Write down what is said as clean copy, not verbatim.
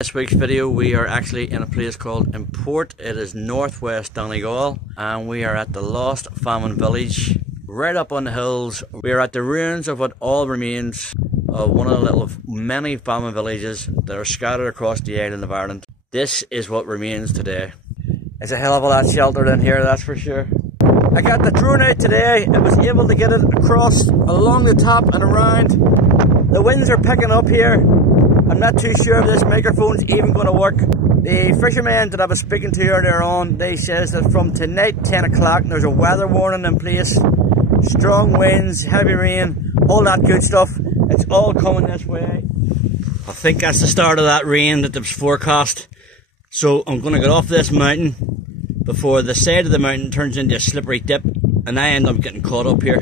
This week's video we are actually in a place called Import. It is northwest Donegal and we are at the lost famine village right up on the hills. We are at the ruins of what all remains of one of the many famine villages that are scattered across the island of Ireland. This is what remains today. It's a hell of a lot sheltered in here, that's for sure. I got the drone out today and was able to get it across along the top and around. The winds are picking up here. I'm not too sure if this microphone's even going to work. The fishermen that I was speaking to earlier on, they says that from tonight 10 o'clock there's a weather warning in place. Strong winds, heavy rain, all that good stuff. It's all coming this way. I think that's the start of that rain that was forecast. So I'm going to get off this mountain before the side of the mountain turns into a slippery dip and I end up getting caught up here.